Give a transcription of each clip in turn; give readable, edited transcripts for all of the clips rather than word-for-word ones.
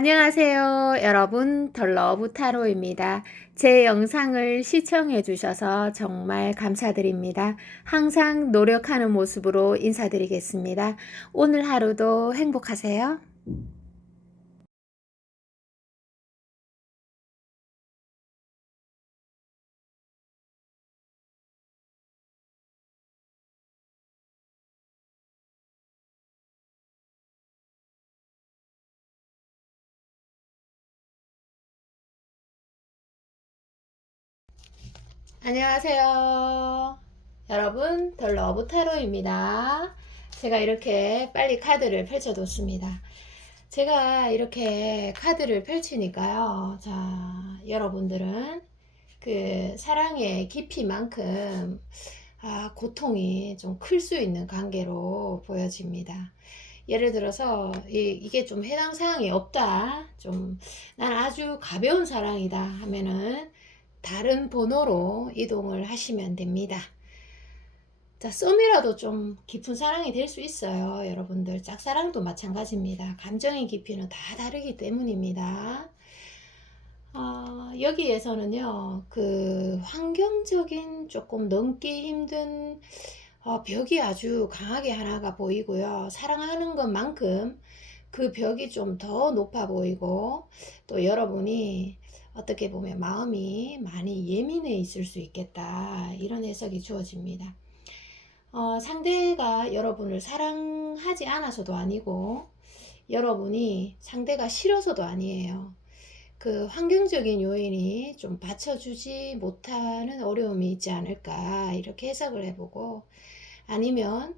안녕하세요. 여러분, 덜러브 타로입니다. 제 영상을 시청해 주셔서 정말 감사드립니다. 항상 노력하는 모습으로 인사드리겠습니다. 오늘 하루도 행복하세요. 안녕하세요. 여러분, 덜러브 타로입니다. 제가 이렇게 빨리 카드를 펼쳐뒀습니다. 제가 이렇게 카드를 펼치니까요. 자, 여러분들은 그 사랑의 깊이만큼 고통이 좀 클 수 있는 관계로 보여집니다. 예를 들어서 이게 좀 해당 사항이 없다, 좀 난 아주 가벼운 사랑이다 하면은 다른 번호로 이동을 하시면 됩니다. 자, 썸이라도 좀 깊은 사랑이 될 수 있어요. 여러분들 짝사랑도 마찬가지입니다. 감정의 깊이는 다 다르기 때문입니다. 여기에서는요, 그 환경적인 조금 넘기 힘든 벽이 아주 강하게 하나가 보이고요. 사랑하는 것만큼 그 벽이 좀 더 높아 보이고, 또 여러분이 어떻게 보면 마음이 많이 예민해 있을 수 있겠다, 이런 해석이 주어집니다. 상대가 여러분을 사랑하지 않아서도 아니고, 여러분이 상대가 싫어서도 아니에요. 그 환경적인 요인이 좀 받쳐주지 못하는 어려움이 있지 않을까, 이렇게 해석을 해보고, 아니면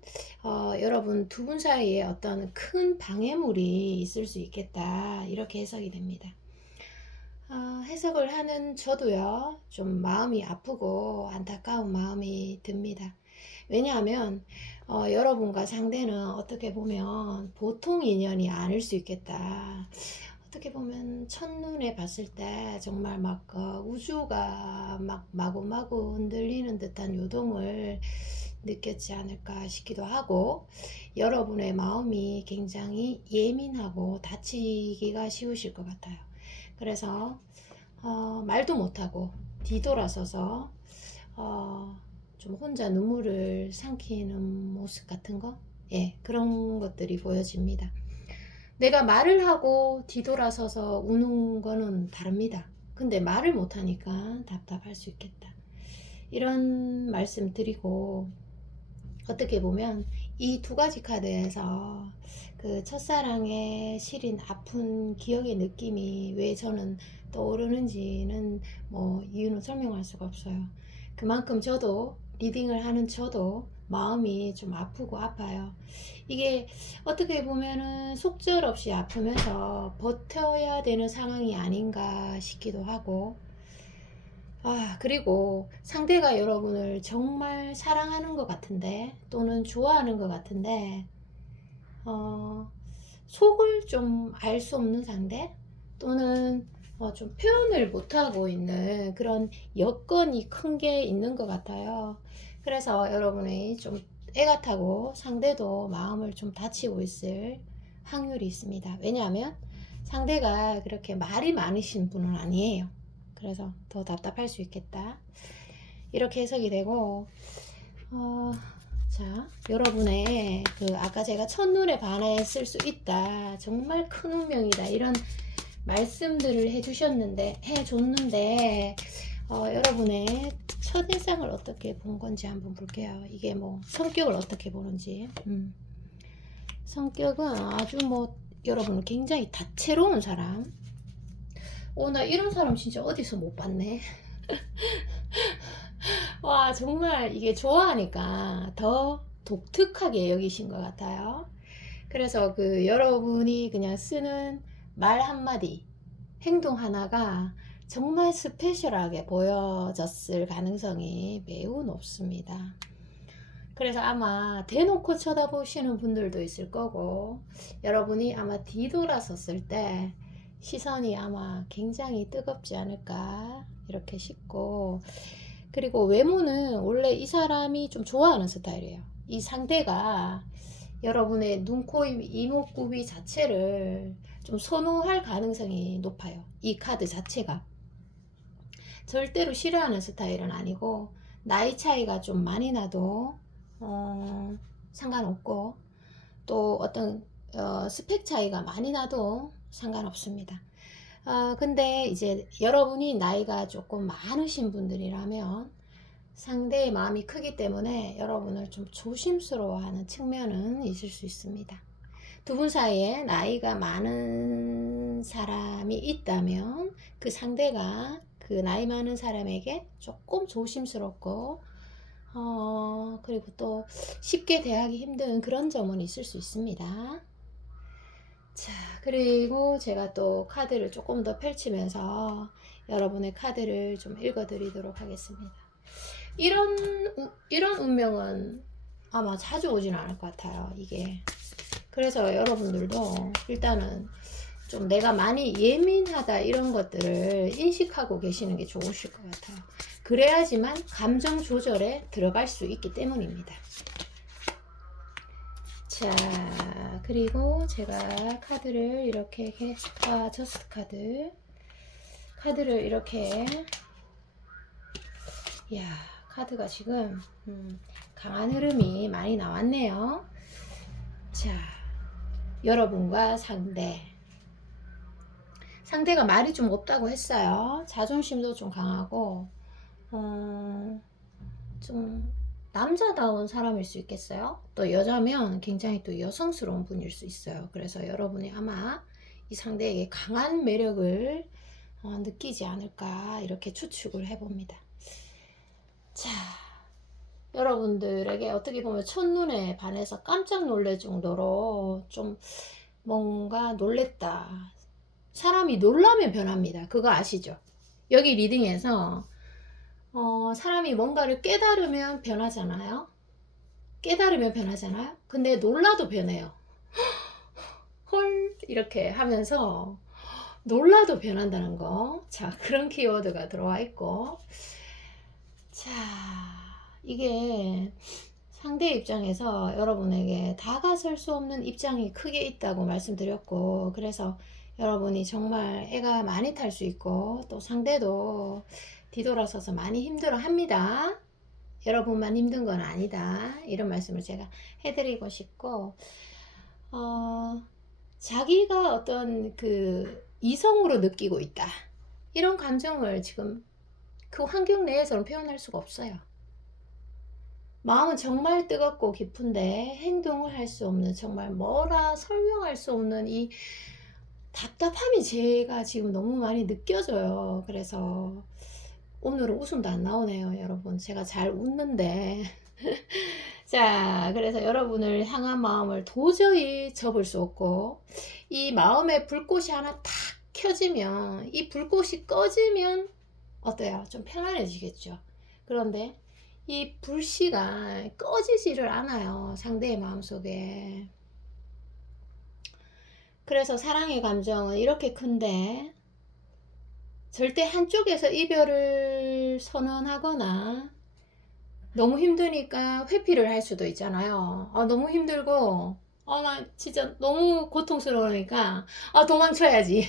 여러분 두 분 사이에 어떤 큰 방해물이 있을 수 있겠다, 이렇게 해석이 됩니다. 해석을 하는 저도요, 좀 마음이 아프고 안타까운 마음이 듭니다. 왜냐하면 여러분과 상대는 어떻게 보면 보통 인연이 아닐 수 있겠다. 어떻게 보면 첫눈에 봤을 때 정말 막 우주가 막 마구마구 흔들리는 듯한 요동을 느꼈지 않을까 싶기도 하고, 여러분의 마음이 굉장히 예민하고 다치기가 쉬우실 것 같아요. 그래서 말도 못하고 뒤돌아서서 좀 혼자 눈물을 삼키는 모습 같은 거, 예, 그런 것들이 보여집니다. 내가 말을 하고 뒤돌아서서 우는 거는 다릅니다. 근데 말을 못하니까 답답할 수 있겠다, 이런 말씀 드리고, 어떻게 보면 이 두 가지 카드에서 그 첫사랑의 시린 아픈 기억의 느낌이 왜 저는 떠오르는지는 뭐 이유는 설명할 수가 없어요. 그만큼 저도 리딩을 하는 저도 마음이 좀 아프고 아파요. 이게 어떻게 보면은 속절없이 아프면서 버텨야 되는 상황이 아닌가 싶기도 하고, 그리고 상대가 여러분을 정말 사랑하는 것 같은데, 또는 좋아하는 것 같은데, 어, 속을 좀 알 수 없는 상대? 또는 좀 표현을 못하고 있는 그런 여건이 큰 게 있는 것 같아요. 그래서 여러분이 좀 애가 타고 상대도 마음을 좀 다치고 있을 확률이 있습니다. 왜냐하면 상대가 그렇게 말이 많으신 분은 아니에요. 그래서 더 답답할 수 있겠다, 이렇게 해석이 되고, 자, 여러분의 그 아까 제가 첫눈에 반했을 수 있다, 정말 큰 운명이다, 이런 말씀들을 해줬는데, 여러분의 첫인상을 어떻게 본 건지 한번 볼게요. 이게 뭐 성격을 어떻게 보는지. 성격은 아주 뭐 여러분 굉장히 다채로운 사람. 나 이런 사람 진짜 어디서 못 봤네. 와, 정말 이게 좋아하니까 더 독특하게 여기신 것 같아요. 그래서 그 여러분이 그냥 쓰는 말 한마디, 행동 하나가 정말 스페셜하게 보여졌을 가능성이 매우 높습니다. 그래서 아마 대놓고 쳐다보시는 분들도 있을 거고, 여러분이 아마 뒤돌아섰을 때 시선이 아마 굉장히 뜨겁지 않을까, 이렇게 싶고, 그리고 외모는 원래 이 사람이 좀 좋아하는 스타일이에요. 이 상대가 여러분의 눈, 코, 입, 이목구비 자체를 좀 선호할 가능성이 높아요. 이 카드 자체가. 절대로 싫어하는 스타일은 아니고, 나이 차이가 좀 많이 나도 상관없고, 또 어떤 스펙 차이가 많이 나도 상관없습니다. 근데 이제 여러분이 나이가 조금 많으신 분들이라면 상대의 마음이 크기 때문에 여러분을 좀 조심스러워하는 측면은 있을 수 있습니다. 두 분 사이에 나이가 많은 사람이 있다면 그 상대가 그 나이 많은 사람에게 조금 조심스럽고 그리고 또 쉽게 대하기 힘든 그런 점은 있을 수 있습니다. 자, 그리고 제가 또 카드를 조금 더 펼치면서 여러분의 카드를 좀 읽어 드리도록 하겠습니다. 이런 운명은 아마 자주 오지는 않을 것 같아요, 이게. 그래서 여러분들도 일단은 좀 내가 많이 예민하다 이런 것들을 인식하고 계시는 게 좋으실 것 같아요. 그래야지만 감정 조절에 들어갈 수 있기 때문입니다. 자, 그리고 제가 카드를 이렇게 저스트 카드를 이렇게, 이야, 카드가 지금 강한 흐름이 많이 나왔네요. 자, 여러분과 상대가 말이 좀 없다고 했어요. 자존심도 좀 강하고 좀 남자다운 사람일 수 있겠어요. 또 여자면 굉장히 또 여성스러운 분일 수 있어요. 그래서 여러분이 아마 이 상대에게 강한 매력을 느끼지 않을까 이렇게 추측을 해봅니다. 자, 여러분들에게 어떻게 보면 첫눈에 반해서 깜짝 놀랄 정도로 좀 뭔가 놀랬다. 사람이 놀라면 변합니다. 그거 아시죠? 여기 리딩에서 사람이 뭔가를 깨달으면 변하잖아요. 근데 놀라도 변해요. 헐, 이렇게 하면서 놀라도 변한다는 거. 자, 그런 키워드가 들어와 있고. 자, 이게 상대 입장에서 여러분에게 다가설 수 없는 입장이 크게 있다고 말씀드렸고, 그래서 여러분이 정말 애가 많이 탈 수 있고, 또 상대도 뒤돌아서서 많이 힘들어 합니다. 여러분만 힘든 건 아니다. 이런 말씀을 제가 해드리고 싶고, 자기가 어떤 그 이성으로 느끼고 있다. 이런 감정을 지금 그 환경 내에서는 표현할 수가 없어요. 마음은 정말 뜨겁고 깊은데 행동을 할 수 없는, 정말 뭐라 설명할 수 없는 이 답답함이 제가 지금 너무 많이 느껴져요. 그래서 오늘은 웃음도 안 나오네요, 여러분. 제가 잘 웃는데. 자, 그래서 여러분을 향한 마음을 도저히 접을 수 없고, 이 마음에 불꽃이 하나 탁 켜지면, 이 불꽃이 꺼지면 어때요? 좀 편안해지겠죠. 그런데 이 불씨가 꺼지지를 않아요, 상대의 마음속에. 그래서 사랑의 감정은 이렇게 큰데 절대 한쪽에서 이별을 선언하거나 너무 힘드니까 회피를 할 수도 있잖아요. 너무 힘들고 나 진짜 너무 고통스러우니까 도망쳐야지.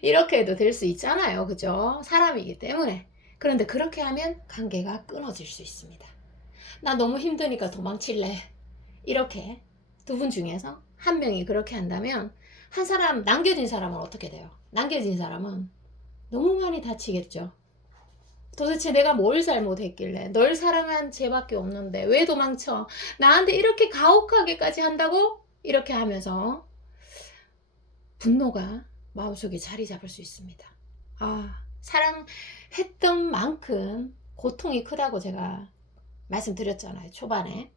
이렇게 해도 될 수 있잖아요. 그죠? 사람이기 때문에. 그런데 그렇게 하면 관계가 끊어질 수 있습니다. 나 너무 힘드니까 도망칠래. 이렇게 두 분 중에서 한 명이 그렇게 한다면 한 사람, 남겨진 사람은 어떻게 돼요? 남겨진 사람은 너무 많이 다치겠죠. 도대체 내가 뭘 잘못했길래, 널 사랑한 쟤밖에 없는데 왜 도망쳐? 나한테 이렇게 가혹하게까지 한다고? 이렇게 하면서 분노가 마음속에 자리 잡을 수 있습니다. 사랑했던 만큼 고통이 크다고 제가 말씀드렸잖아요, 초반에.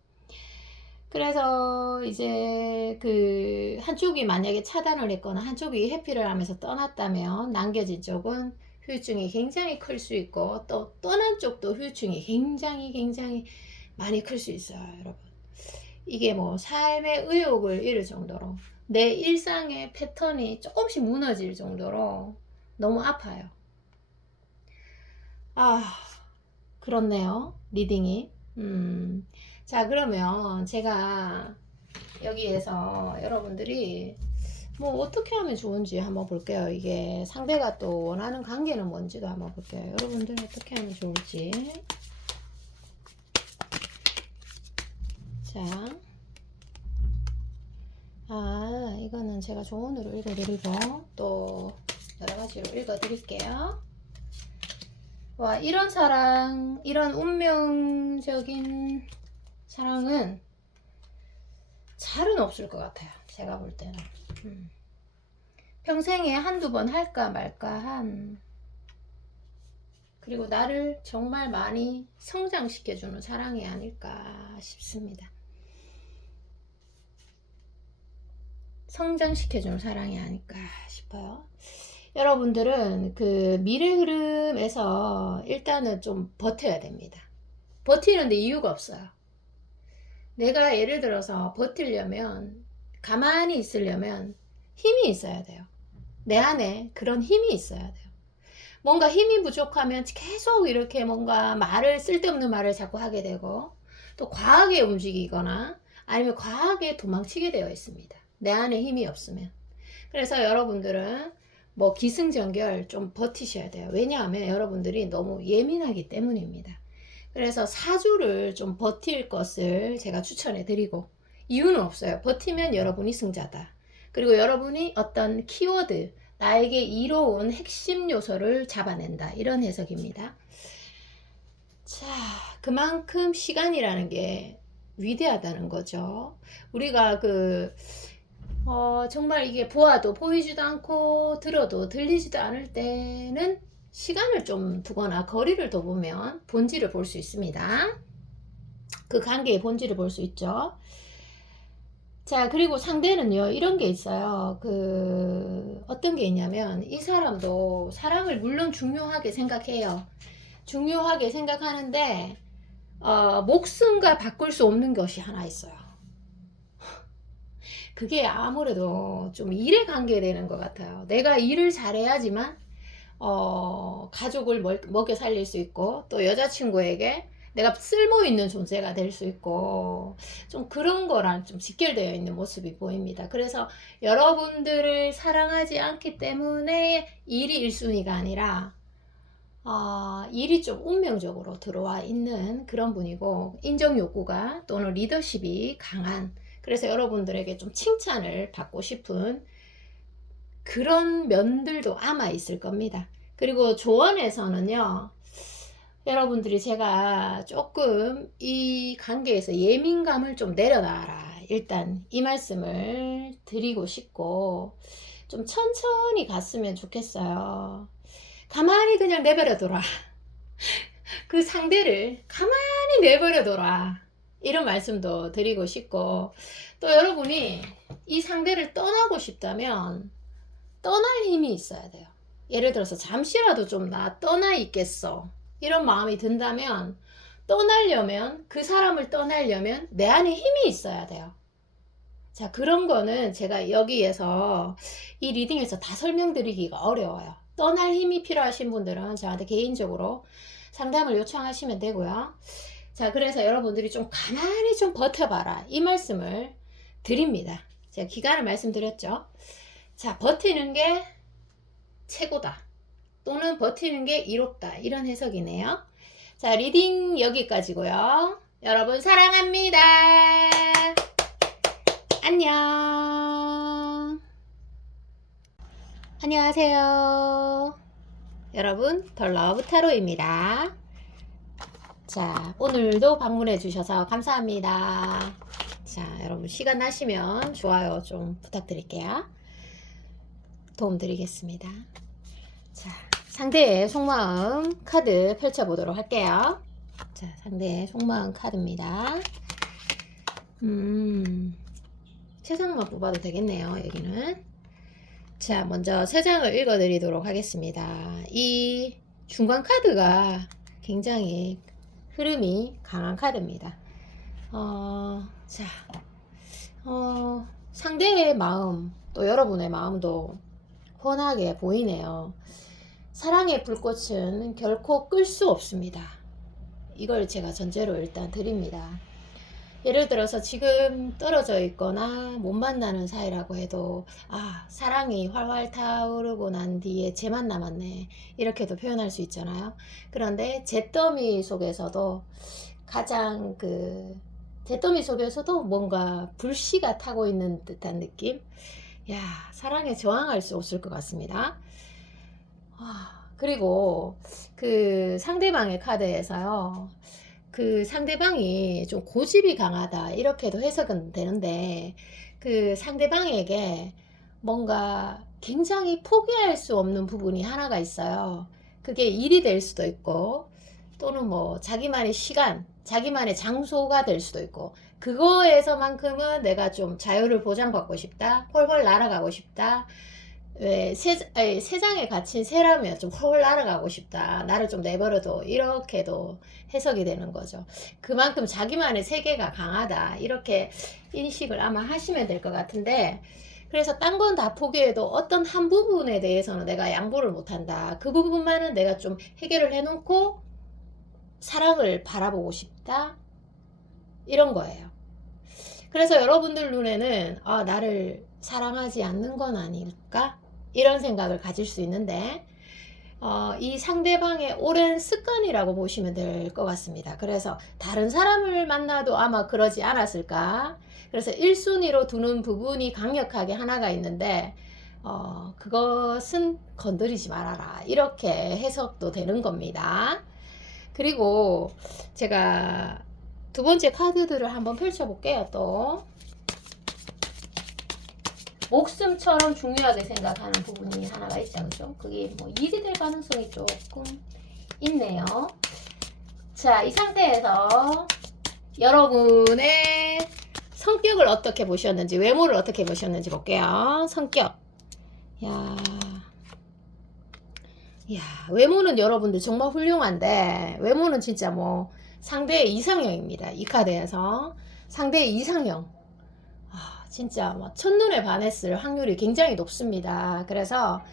그래서 이제 그 한쪽이 만약에 차단을 했거나 한쪽이 회피를 하면서 떠났다면 남겨진 쪽은 후유증이 굉장히 클 수 있고, 또 떠난 쪽도 후유증이 굉장히 많이 클 수 있어요, 여러분. 이게 뭐 삶의 의욕을 잃을 정도로, 내 일상의 패턴이 조금씩 무너질 정도로 너무 아파요. 그렇네요, 리딩이. 자, 그러면 제가 여기에서 여러분들이 뭐 어떻게 하면 좋은지 한번 볼게요. 이게 상대가 또 원하는 관계는 뭔지도 한번 볼게요. 여러분들 어떻게 하면 좋을지. 자, 이거는 제가 조언으로 읽어드리고 또 여러가지로 읽어드릴게요. 와, 이런 사랑, 이런 운명적인 사랑은 잘은 없을 것 같아요. 제가 볼 때는. 평생에 한두 번 할까 말까 한, 그리고 나를 정말 많이 성장시켜주는 사랑이 아닐까 싶습니다. 성장시켜주는 사랑이 아닐까 싶어요. 여러분들은 그 미래 흐름에서 일단은 좀 버텨야 됩니다. 버티는데 이유가 없어요. 내가 예를 들어서 버티려면, 가만히 있으려면 힘이 있어야 돼요. 내 안에 그런 힘이 있어야 돼요. 뭔가 힘이 부족하면 계속 이렇게 뭔가 쓸데없는 말을 자꾸 하게 되고, 또 과하게 움직이거나 아니면 과하게 도망치게 되어 있습니다. 내 안에 힘이 없으면. 그래서 여러분들은 뭐 기승전결 좀 버티셔야 돼요. 왜냐하면 여러분들이 너무 예민하기 때문입니다. 그래서 사주를 좀 버틸 것을 제가 추천해 드리고, 이유는 없어요. 버티면 여러분이 승자다. 그리고 여러분이 어떤 키워드, 나에게 이로운 핵심 요소를 잡아낸다. 이런 해석입니다. 자, 그만큼 시간이라는 게 위대하다는 거죠. 우리가 정말 이게 보아도 보이지도 않고 들어도 들리지도 않을 때는 시간을 좀 두거나 거리를 둬보면 본질을 볼 수 있습니다. 그 관계의 본질을 볼 수 있죠. 자, 그리고 상대는요, 이런 게 있어요. 어떤 게 있냐면, 이 사람도 사랑을 물론 중요하게 생각해요. 중요하게 생각하는데, 목숨과 바꿀 수 없는 것이 하나 있어요. 그게 아무래도 좀 일에 관계되는 것 같아요. 내가 일을 잘해야지만 가족을 먹여 살릴 수 있고, 또 여자친구에게 내가 쓸모 있는 존재가 될 수 있고, 좀 그런 거랑 좀 직결되어 있는 모습이 보입니다. 그래서 여러분들을 사랑하지 않기 때문에 일이 1순위가 아니라 일이 좀 운명적으로 들어와 있는 그런 분이고, 인정 욕구가 또는 리더십이 강한, 그래서 여러분들에게 좀 칭찬을 받고 싶은 그런 면들도 아마 있을 겁니다. 그리고 조언에서는요, 여러분들이 제가 조금 이 관계에서 예민감을 좀 내려놔라, 일단 이 말씀을 드리고 싶고, 좀 천천히 갔으면 좋겠어요. 가만히 그냥 내버려둬라. 그 상대를 가만히 내버려둬라, 이런 말씀도 드리고 싶고, 또 여러분이 이 상대를 떠나고 싶다면 떠날 힘이 있어야 돼요. 예를 들어서 잠시라도 좀 나 떠나 있겠어, 이런 마음이 든다면, 그 사람을 떠나려면 내 안에 힘이 있어야 돼요. 자, 그런 거는 제가 여기에서 이 리딩에서 다 설명드리기가 어려워요. 떠날 힘이 필요하신 분들은 저한테 개인적으로 상담을 요청하시면 되고요. 자, 그래서 여러분들이 좀 가만히 좀 버텨봐라, 이 말씀을 드립니다. 제가 기간을 말씀드렸죠. 자, 버티는 게 최고다, 또는 버티는 게 이롭다, 이런 해석이네요. 자, 리딩 여기까지고요. 여러분 사랑합니다. 안녕. 안녕하세요. 여러분, 더 러브 타로입니다. 자, 오늘도 방문해 주셔서 감사합니다. 자, 여러분 시간 나시면 좋아요 좀 부탁드릴게요. 도움 드리겠습니다. 자, 상대의 속마음 카드 펼쳐보도록 할게요. 자, 상대의 속마음 카드입니다. 3장만 뽑아도 되겠네요, 여기는. 자, 먼저 3장을 읽어드리도록 하겠습니다. 이 중간 카드가 굉장히 흐름이 강한 카드입니다. 상대의 마음, 또 여러분의 마음도 훤하게 보이네요. 사랑의 불꽃은 결코 끌 수 없습니다. 이걸 제가 전제로 일단 드립니다. 예를 들어서 지금 떨어져 있거나 못 만나는 사이라고 해도 사랑이 활활 타오르고 난 뒤에 쟤만 남았네 이렇게도 표현할 수 있잖아요. 그런데 잿더미 속에서도 가장 잿더미 속에서도 뭔가 불씨가 타고 있는 듯한 느낌. 야, 사랑에 저항할 수 없을 것 같습니다. 그리고 그 상대방의 카드에서요, 그 상대방이 좀 고집이 강하다 이렇게도 해석은 되는데, 그 상대방에게 뭔가 굉장히 포기할 수 없는 부분이 하나가 있어요. 그게 일이 될 수도 있고, 또는 뭐 자기만의 시간, 자기만의 장소가 될 수도 있고, 그거에서만큼은 내가 좀 자유를 보장받고 싶다, 훨훨 날아가고 싶다. 왜 세상에 갇힌 새라면 좀 홀 날아가고 싶다, 나를 좀 내버려둬, 이렇게도 해석이 되는 거죠. 그만큼 자기만의 세계가 강하다 이렇게 인식을 아마 하시면 될 것 같은데, 그래서 딴 건 다 포기해도 어떤 한 부분에 대해서는 내가 양보를 못한다, 그 부분만은 내가 좀 해결을 해놓고 사랑을 바라보고 싶다, 이런 거예요. 그래서 여러분들 눈에는 나를 사랑하지 않는 건 아닐까? 이런 생각을 가질 수 있는데, 이 상대방의 오랜 습관이라고 보시면 될 것 같습니다. 그래서 다른 사람을 만나도 아마 그러지 않았을까? 그래서 1순위로 두는 부분이 강력하게 하나가 있는데, 그것은 건드리지 말아라, 이렇게 해석도 되는 겁니다. 그리고 제가 두 번째 카드들을 한번 펼쳐볼게요. 또 목숨처럼 중요하게 생각하는 부분이 하나가 있죠, 그죠? 그게 뭐 일이 될 가능성이 조금 있네요. 자, 이 상태에서 여러분의 성격을 어떻게 보셨는지, 외모를 어떻게 보셨는지 볼게요. 성격. 외모는 여러분들 정말 훌륭한데, 외모는 진짜 뭐 상대의 이상형입니다. 이 카드에서 상대의 이상형, 진짜 뭐 첫눈에 반했을 확률이 굉장히 높습니다. 그래서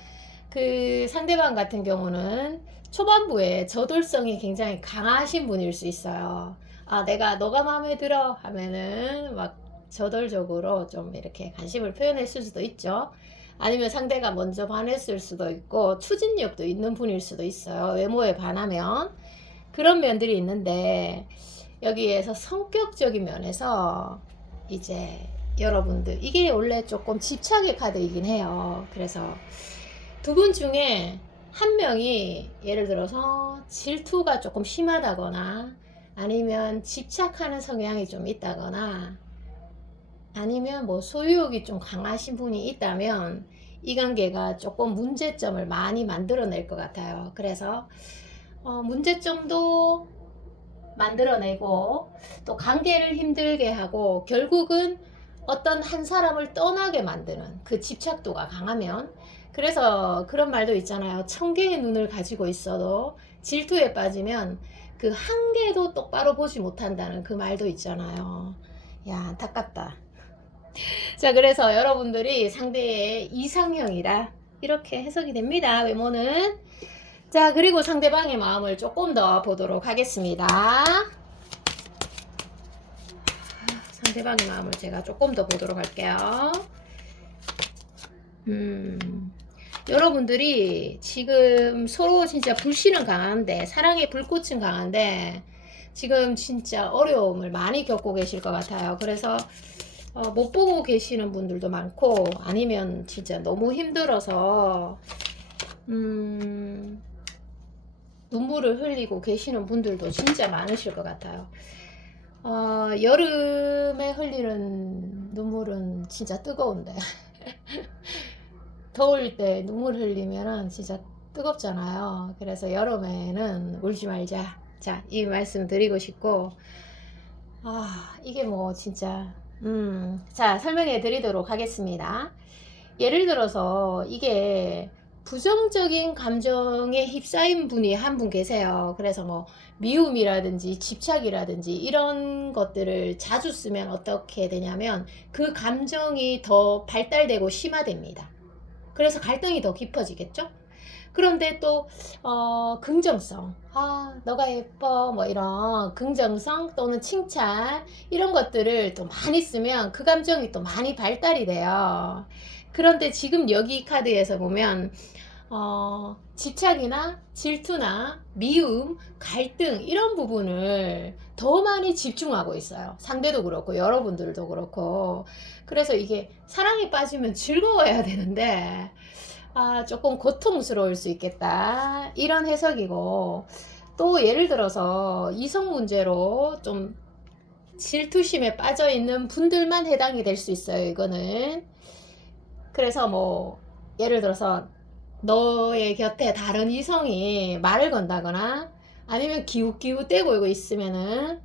그 상대방 같은 경우는 초반부에 저돌성이 굉장히 강하신 분일 수 있어요. 너가 마음에 들어 하면은 막 저돌적으로 좀 이렇게 관심을 표현했을 수도 있죠. 아니면 상대가 먼저 반했을 수도 있고, 추진력도 있는 분일 수도 있어요. 외모에 반하면. 그런 면들이 있는데, 여기에서 성격적인 면에서 이제 여러분들, 이게 원래 조금 집착의 카드이긴 해요. 그래서 두 분 중에 한 명이 예를 들어서 질투가 조금 심하다거나, 아니면 집착하는 성향이 좀 있다거나, 아니면 뭐 소유욕이 좀 강하신 분이 있다면 이 관계가 조금 문제점을 많이 만들어낼 것 같아요. 그래서 문제점도 만들어내고, 또 관계를 힘들게 하고, 결국은 어떤 한 사람을 떠나게 만드는 그 집착도가 강하면, 그래서 그런 말도 있잖아요. 1000개의 눈을 가지고 있어도 질투에 빠지면 그 한 개도 똑바로 보지 못한다는 그 말도 있잖아요. 야, 안타깝다. 자, 그래서 여러분들이 상대의 이상형이라 이렇게 해석이 됩니다. 외모는. 자, 그리고 상대방의 마음을 조금 더 보도록 하겠습니다. 상대방의 마음을 제가 조금 더 보도록 할게요. 여러분들이 지금 서로 진짜 불씨는 강한데, 사랑의 불꽃은 강한데, 지금 진짜 어려움을 많이 겪고 계실 것 같아요. 그래서 못 보고 계시는 분들도 많고, 아니면 진짜 너무 힘들어서 눈물을 흘리고 계시는 분들도 진짜 많으실 것 같아요. 여름에 흘리는 눈물은 진짜 뜨거운데 더울 때 눈물 흘리면 진짜 뜨겁잖아요. 그래서 여름에는 울지 말자, 자, 이 말씀 드리고 싶고, 이게 뭐 진짜 자, 설명해 드리도록 하겠습니다. 예를 들어서 이게 부정적인 감정에 휩싸인 분이 한 분 계세요. 그래서 뭐 미움이라든지 집착이라든지 이런 것들을 자주 쓰면 어떻게 되냐면, 그 감정이 더 발달되고 심화됩니다. 그래서 갈등이 더 깊어지겠죠? 그런데 또 긍정성, 너가 예뻐, 뭐 이런 긍정성 또는 칭찬 이런 것들을 또 많이 쓰면 그 감정이 또 많이 발달이 돼요. 그런데 지금 여기 카드에서 보면 집착이나 질투나 미움, 갈등 이런 부분을 더 많이 집중하고 있어요. 상대도 그렇고 여러분들도 그렇고. 그래서 이게 사랑에 빠지면 즐거워야 되는데 조금 고통스러울 수 있겠다 이런 해석이고, 또 예를 들어서 이성 문제로 좀 질투심에 빠져 있는 분들만 해당이 될 수 있어요, 이거는. 그래서 뭐 예를 들어서 너의 곁에 다른 이성이 말을 건다거나 아니면 기웃기웃대고 있으면은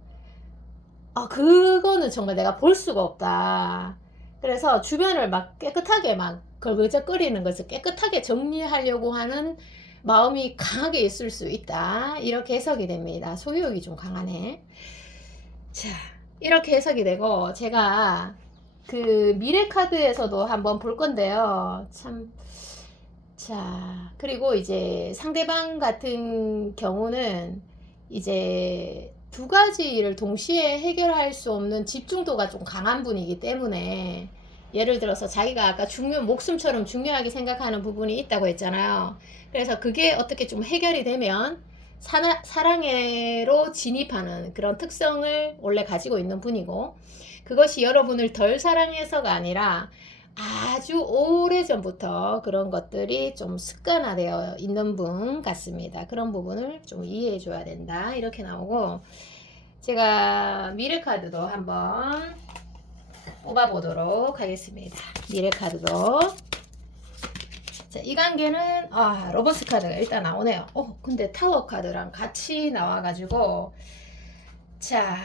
그거는 정말 내가 볼 수가 없다. 그래서 주변을 막 깨끗하게 막 걸그적거리는 것을 깨끗하게 정리하려고 하는 마음이 강하게 있을 수 있다. 이렇게 해석이 됩니다. 소유욕이 좀 강하네. 자, 이렇게 해석이 되고, 제가 그 미래 카드에서도 한번 볼 건데요. 참, 자, 그리고 이제 상대방 같은 경우는 이제 두 가지 일을 동시에 해결할 수 없는 집중도가 좀 강한 분이기 때문에, 예를 들어서 자기가 아까 목숨처럼 중요하게 생각하는 부분이 있다고 했잖아요. 그래서 그게 어떻게 좀 해결이 되면 사랑으로 진입하는 그런 특성을 원래 가지고 있는 분이고, 그것이 여러분을 덜 사랑해서가 아니라 아주 오래전부터 그런 것들이 좀 습관화되어 있는 분 같습니다. 그런 부분을 좀 이해해 줘야 된다. 이렇게 나오고, 제가 미래 카드도 한번 뽑아 보도록 하겠습니다. 미래 카드도. 자, 이 관계는 로버스 카드가 일단 나오네요. 근데 타워 카드랑 같이 나와가지고, 자,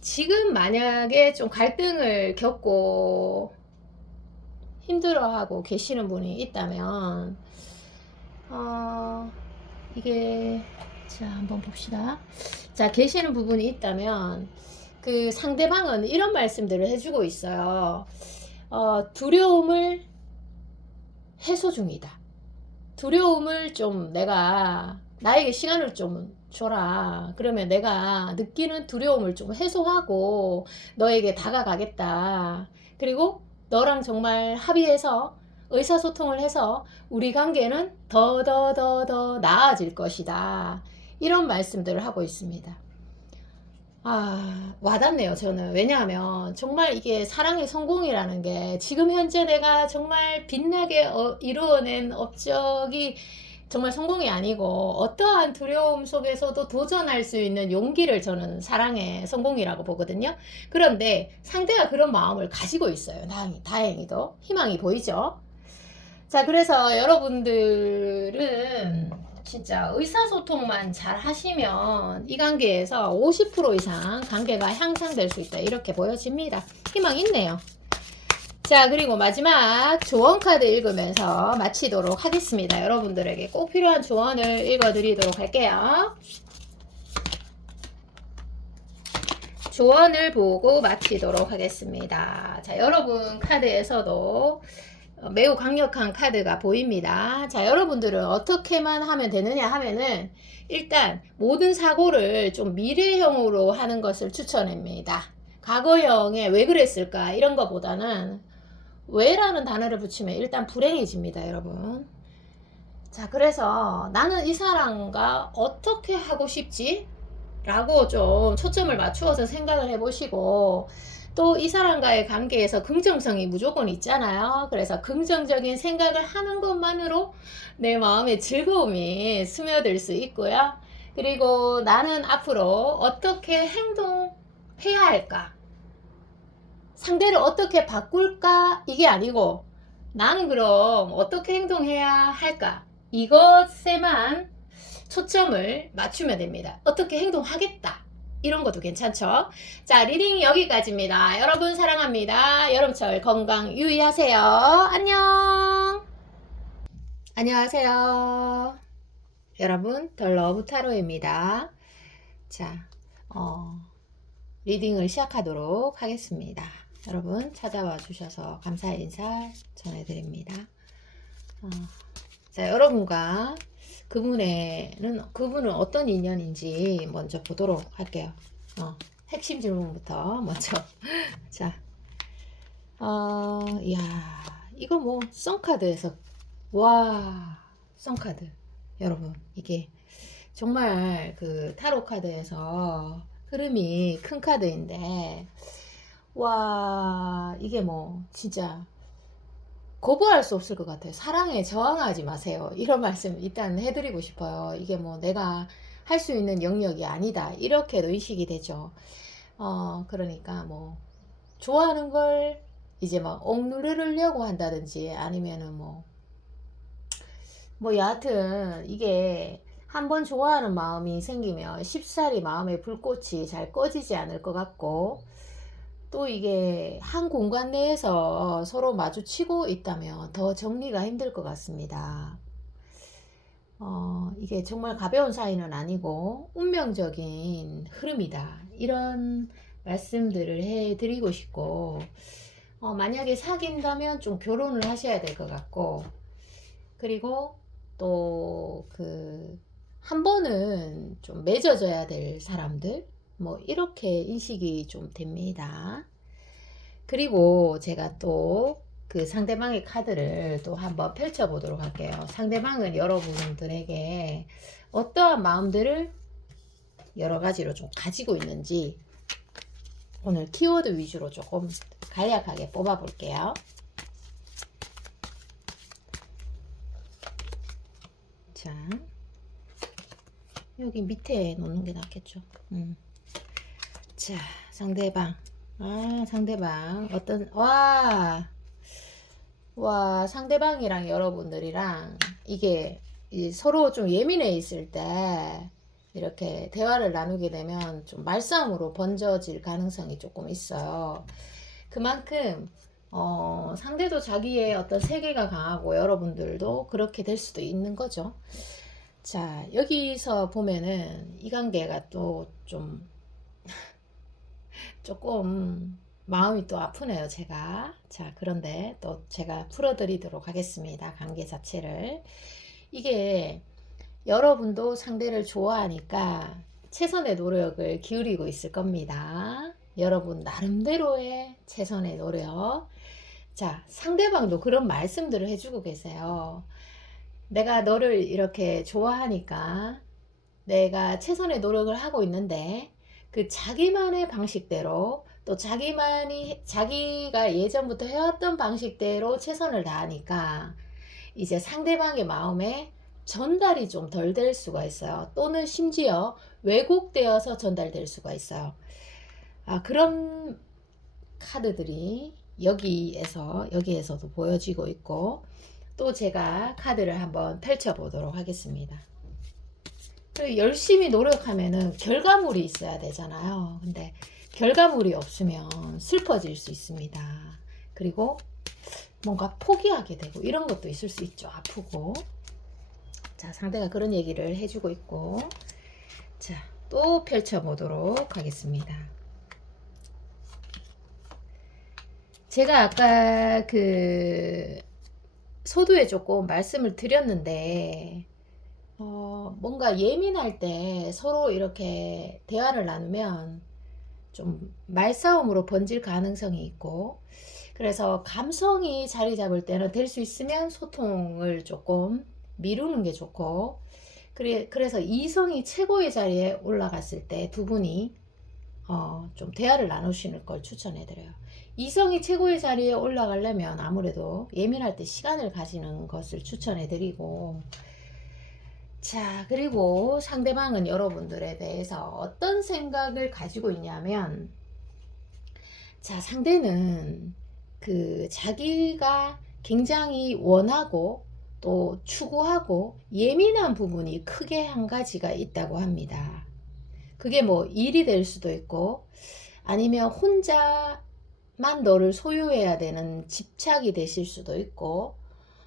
지금 만약에 좀 갈등을 겪고 힘들어하고 계시는 분이 있다면, 이게, 자, 한번 봅시다. 자, 계시는 부분이 있다면, 그 상대방은 이런 말씀들을 해주고 있어요. 두려움을 해소 중이다. 두려움을 좀 나에게 시간을 좀 줘라. 그러면 내가 느끼는 두려움을 좀 해소하고 너에게 다가가겠다. 그리고 너랑 정말 합의해서 의사소통을 해서 우리 관계는 더 나아질 것이다. 이런 말씀들을 하고 있습니다. 와닿네요, 저는. 왜냐하면 정말 이게 사랑의 성공이라는 게 지금 현재 내가 정말 빛나게 이루어낸 업적이 정말 성공이 아니고 어떠한 두려움 속에서도 도전할 수 있는 용기를 저는 사랑의 성공이라고 보거든요. 그런데 상대가 그런 마음을 가지고 있어요. 다행히도. 희망이 보이죠? 자, 그래서 여러분들은 진짜 의사소통만 잘 하시면 이 관계에서 50% 이상 관계가 향상될 수 있다. 이렇게 보여집니다. 희망 있네요. 자, 그리고 마지막 조언 카드 읽으면서 마치도록 하겠습니다. 여러분들에게 꼭 필요한 조언을 읽어드리도록 할게요. 조언을 보고 마치도록 하겠습니다. 자, 여러분 카드에서도 매우 강력한 카드가 보입니다. 자, 여러분들은 어떻게만 하면 되느냐 하면은 일단 모든 사고를 좀 미래형으로 하는 것을 추천합니다. 과거형에 왜 그랬을까 이런 것보다는 왜라는 단어를 붙이면 일단 불행해집니다, 여러분. 자, 그래서 나는 이 사람과 어떻게 하고 싶지? 라고 좀 초점을 맞추어서 생각을 해보시고, 또 이 사람과의 관계에서 긍정성이 무조건 있잖아요. 그래서 긍정적인 생각을 하는 것만으로 내 마음에 즐거움이 스며들 수 있고요. 그리고 나는 앞으로 어떻게 행동해야 할까? 상대를 어떻게 바꿀까? 이게 아니고 나는 그럼 어떻게 행동해야 할까? 이것에만 초점을 맞추면 됩니다. 어떻게 행동하겠다. 이런 것도 괜찮죠? 자, 리딩 여기까지입니다. 여러분 사랑합니다. 여름철 건강 유의하세요. 안녕. 안녕하세요. 여러분, 더 러브 타로입니다. 자, 리딩을 시작하도록 하겠습니다. 여러분 찾아와 주셔서 감사의 인사 전해드립니다. 자, 여러분과 그분은 어떤 인연인지 먼저 보도록 할게요. 핵심 질문부터 먼저. 자, 이야, 이거 뭐, 썬카드에서, 와, 썬카드. 여러분, 이게 정말 그 타로 카드에서 흐름이 큰 카드인데, 와, 이게 뭐, 진짜, 거부할 수 없을 것 같아요. 사랑에 저항하지 마세요. 이런 말씀 일단 해드리고 싶어요. 이게 뭐 내가 할 수 있는 영역이 아니다. 이렇게도 인식이 되죠. 그러니까 뭐, 좋아하는 걸 이제 막 억누르려고 한다든지 아니면은 여하튼 이게 한번 좋아하는 마음이 생기면 쉽사리 마음의 불꽃이 잘 꺼지지 않을 것 같고, 또 이게 한 공간 내에서 서로 마주치고 있다면 더 정리가 힘들 것 같습니다. 이게 정말 가벼운 사이는 아니고 운명적인 흐름이다. 이런 말씀들을 해드리고 싶고, 만약에 사귄다면 좀 결혼을 하셔야 될 것 같고, 그리고 또 한 번은 좀 맺어져야 될 사람들, 뭐 이렇게 인식이 좀 됩니다. 그리고 제가 또 그 상대방의 카드를 또 한번 펼쳐 보도록 할게요. 상대방은 여러분들에게 어떠한 마음들을 여러 가지로 좀 가지고 있는지 오늘 키워드 위주로 조금 간략하게 뽑아 볼게요. 자, 여기 밑에 놓는 게 낫겠죠. 자, 상대방. 상대방. 상대방이랑 여러분들이랑 이게 서로 좀 예민해 있을 때 이렇게 대화를 나누게 되면 좀 말싸움으로 번져질 가능성이 조금 있어요. 그만큼 상대도 자기의 어떤 세계가 강하고 여러분들도 그렇게 될 수도 있는 거죠. 자, 여기서 보면은 이 관계가 또 좀 조금 마음이 또 아프네요, 제가. 자, 그런데 또 제가 풀어드리도록 하겠습니다, 관계 자체를. 이게 여러분도 상대를 좋아하니까 최선의 노력을 기울이고 있을 겁니다. 여러분 나름대로의 최선의 노력. 자, 상대방도 그런 말씀들을 해주고 계세요. 내가 너를 이렇게 좋아하니까 내가 최선의 노력을 하고 있는데 그 자기만의 방식대로, 또 자기가 예전부터 해왔던 방식대로 최선을 다하니까 이제 상대방의 마음에 전달이 좀 덜 될 수가 있어요. 또는 심지어 왜곡되어서 전달될 수가 있어요. 그런 카드들이 여기에서도 보여지고 있고, 또 제가 카드를 한번 펼쳐 보도록 하겠습니다. 열심히 노력하면은 결과물이 있어야 되잖아요. 근데 결과물이 없으면 슬퍼질 수 있습니다. 그리고 뭔가 포기하게 되고 이런 것도 있을 수 있죠. 아프고. 자, 상대가 그런 얘기를 해주고 있고, 자, 또 펼쳐보도록 하겠습니다. 제가 아까 서두에 조금 말씀을 드렸는데, 뭔가 예민할 때 서로 이렇게 대화를 나누면 좀 말싸움으로 번질 가능성이 있고, 그래서 감성이 자리 잡을 때는 될 수 있으면 소통을 조금 미루는 게 좋고, 그래서 이성이 최고의 자리에 올라갔을 때 두 분이 좀 대화를 나누시는 걸 추천해 드려요. 이성이 최고의 자리에 올라가려면 아무래도 예민할 때 시간을 가지는 것을 추천해 드리고, 자, 그리고 상대방은 여러분들에 대해서 어떤 생각을 가지고 있냐면, 자, 상대는 자기가 굉장히 원하고 또 추구하고 예민한 부분이 크게 한 가지가 있다고 합니다. 그게 뭐 일이 될 수도 있고, 아니면 혼자만 너를 소유해야 되는 집착이 되실 수도 있고,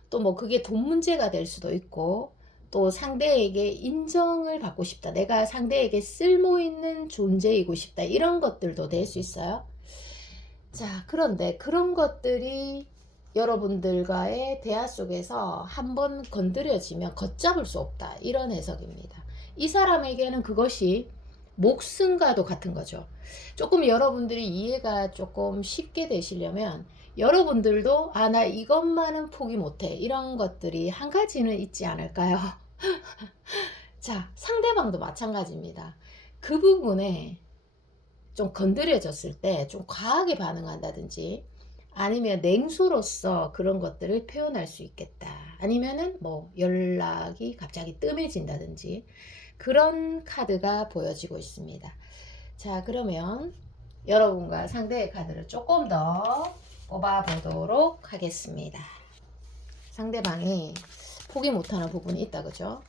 또 뭐 그게 돈 문제가 될 수도 있고, 또 상대에게 인정을 받고 싶다, 내가 상대에게 쓸모 있는 존재이고 싶다, 이런 것들도 될 수 있어요. 자, 그런데 그런 것들이 여러분들과의 대화 속에서 한번 건드려지면 걷잡을 수 없다. 이런 해석입니다. 이 사람에게는 그것이 목숨과도 같은 거죠. 조금 여러분들이 이해가 조금 쉽게 되시려면 여러분들도 아, 나 이것만은 포기 못해. 이런 것들이 한 가지는 있지 않을까요? 자, 상대방도 마찬가지입니다. 그 부분에 좀 건드려졌을 때 좀 과하게 반응한다든지 아니면 냉소로서 그런 것들을 표현할 수 있겠다. 아니면은 뭐 연락이 갑자기 뜸해진다든지 그런 카드가 보여지고 있습니다. 자, 그러면 여러분과 상대의 카드를 조금 더 뽑아 보도록 하겠습니다. 상대방이 포기 못하는 부분이 있다, 그죠?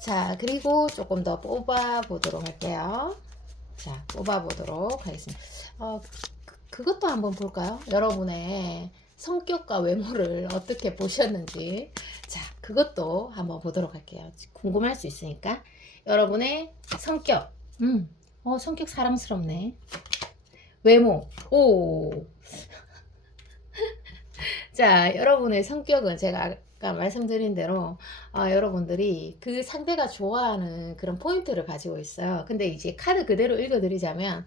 자, 그리고 조금 더 뽑아 보도록 할게요. 자, 뽑아 보도록 하겠습니다. 그것도 한번 볼까요? 여러분의 성격과 외모를 어떻게 보셨는지. 자, 그것도 한번 보도록 할게요. 궁금할 수 있으니까. 여러분의 성격. 성격 사랑스럽네. 외모. 오. 자, 여러분의 성격은 제가 아까 말씀드린 대로 여러분들이 그 상대가 좋아하는 그런 포인트를 가지고 있어요. 근데 이제 카드 그대로 읽어드리자면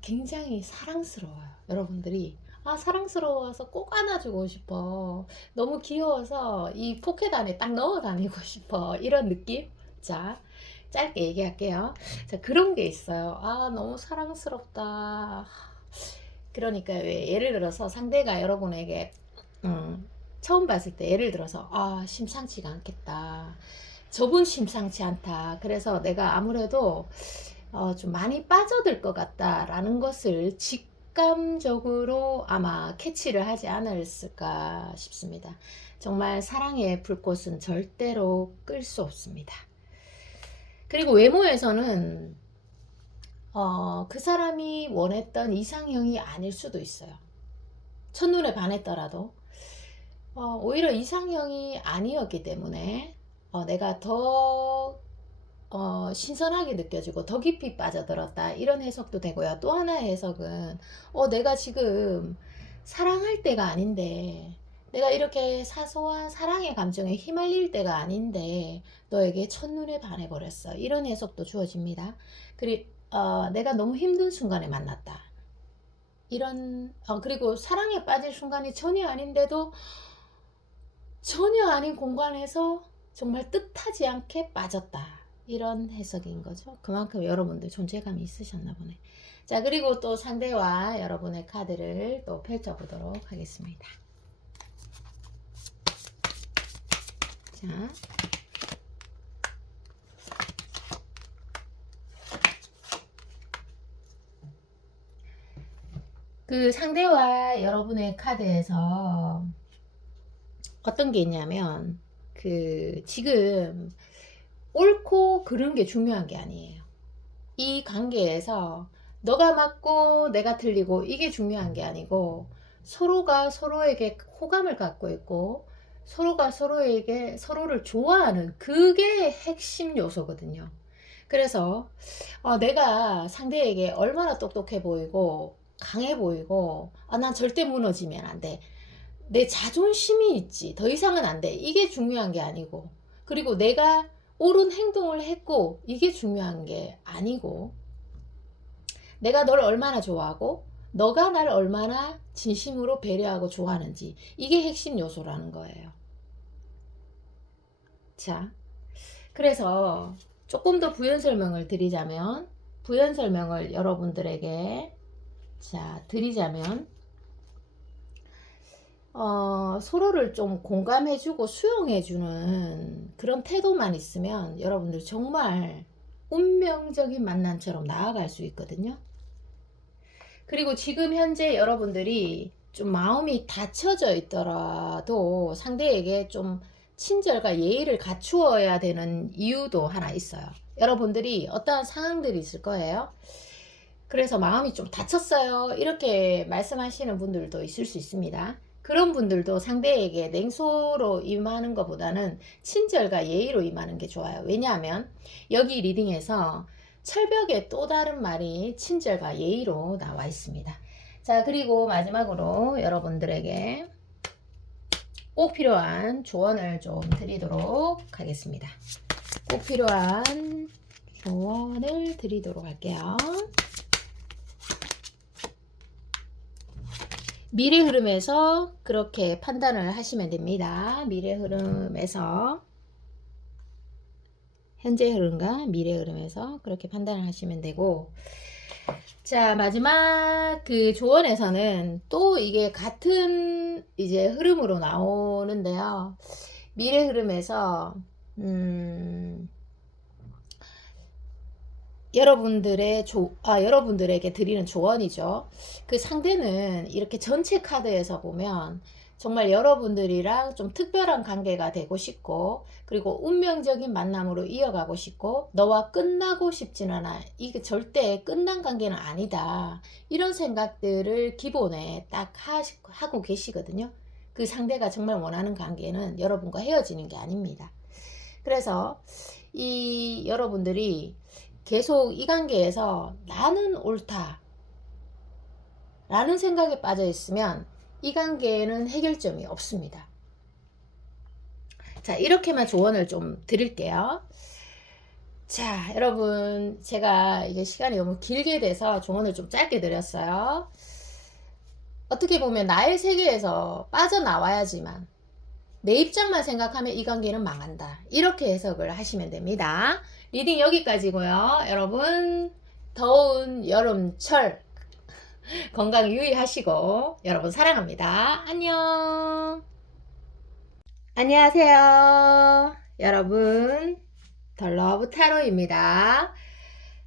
굉장히 사랑스러워요. 여러분들이 사랑스러워서 꼭 안아주고 싶어. 너무 귀여워서 이 포켓 안에 딱 넣어 다니고 싶어. 이런 느낌? 자, 짧게 얘기할게요. 자, 그런 게 있어요. 너무 사랑스럽다. 그러니까 예를 들어서 상대가 여러분에게 처음 봤을 때 예를 들어서 심상치가 않겠다. 저분 심상치 않다. 그래서 내가 아무래도 좀 많이 빠져들 것 같다라는 것을 직감적으로 아마 캐치를 하지 않았을까 싶습니다. 정말 사랑의 불꽃은 절대로 끌 수 없습니다. 그리고 외모에서는 그 사람이 원했던 이상형이 아닐 수도 있어요. 첫눈에 반했더라도 오히려 이상형이 아니었기 때문에 내가 더 신선하게 느껴지고 더 깊이 빠져들었다, 이런 해석도 되고요. 또 하나의 해석은 내가 지금 사랑할 때가 아닌데, 내가 이렇게 사소한 사랑의 감정에 휘말릴 때가 아닌데 너에게 첫눈에 반해버렸어, 이런 해석도 주어집니다. 그리고 내가 너무 힘든 순간에 만났다, 이런 그리고 사랑에 빠질 순간이 전혀 아닌데도 전혀 아닌 공간에서 정말 뜻하지 않게 빠졌다, 이런 해석인 거죠. 그만큼 여러분들 존재감이 있으셨나 보네. 자, 그리고 또 상대와 여러분의 카드를 또 펼쳐보도록 하겠습니다. 자, 그 상대와 여러분의 카드에서 어떤 게 있냐면 지금 옳고 그른 게 중요한 게 아니에요. 이 관계에서 너가 맞고 내가 틀리고 이게 중요한 게 아니고 서로가 서로에게 호감을 갖고 있고 서로가 서로에게 서로를 좋아하는, 그게 핵심 요소거든요. 그래서 내가 상대에게 얼마나 똑똑해 보이고 강해 보이고 난 절대 무너지면 안 돼, 내 자존심이 있지, 더 이상은 안 돼, 이게 중요한 게 아니고, 그리고 내가 옳은 행동을 했고 이게 중요한 게 아니고, 내가 너를 얼마나 좋아하고 너가 나를 얼마나 진심으로 배려하고 좋아하는지, 이게 핵심 요소라는 거예요. 자, 그래서 조금 더 부연 설명을 드리자면, 부연 설명을 여러분들에게 드리자면 서로를 좀 공감해주고 수용해주는 그런 태도만 있으면 여러분들 정말 운명적인 만남처럼 나아갈 수 있거든요. 그리고 지금 현재 여러분들이 좀 마음이 닫혀져 있더라도 상대에게 좀 친절과 예의를 갖추어야 되는 이유도 하나 있어요. 여러분들이 어떠한 상황들이 있을 거예요. 그래서 마음이 좀 닫혔어요, 이렇게 말씀하시는 분들도 있을 수 있습니다. 그런 분들도 상대에게 냉소로 임하는 것보다는 친절과 예의로 임하는 게 좋아요. 왜냐하면 여기 리딩에서 철벽의 또 다른 말이 친절과 예의로 나와 있습니다. 자, 그리고 마지막으로 여러분들에게 꼭 필요한 조언을 좀 드리도록 하겠습니다. 꼭 필요한 조언을 드리도록 할게요. 미래 흐름에서 그렇게 판단을 하시면 됩니다. 미래 흐름에서, 현재 흐름과 미래 흐름에서 그렇게 판단을 하시면 되고, 자, 마지막 그 조언에서는 또 이게 같은 이제 흐름으로 나오는데요. 미래 흐름에서 여러분들에게 드리는 조언이죠. 그 상대는 이렇게 전체 카드에서 보면 정말 여러분들이랑 좀 특별한 관계가 되고 싶고, 그리고 운명적인 만남으로 이어가고 싶고, 너와 끝나고 싶지는 않아. 이게 절대 끝난 관계는 아니다. 이런 생각들을 기본에 딱 하고 계시거든요. 그 상대가 정말 원하는 관계는 여러분과 헤어지는 게 아닙니다. 그래서 이 여러분들이 계속 이 관계에서 나는 옳다 라는 생각에 빠져 있으면 이 관계에는 해결점이 없습니다. 자, 이렇게만 조언을 좀 드릴게요. 자, 여러분, 제가 이게 시간이 너무 길게 돼서 조언을 좀 짧게 드렸어요. 어떻게 보면 나의 세계에서 빠져나와야지만 내 입장만 생각하면 이 관계는 망한다. 이렇게 해석을 하시면 됩니다. 리딩 여기까지고요. 여러분, 더운 여름철 건강 유의하시고 여러분 사랑합니다. 안녕. 안녕하세요. 여러분, 더 러브 타로입니다.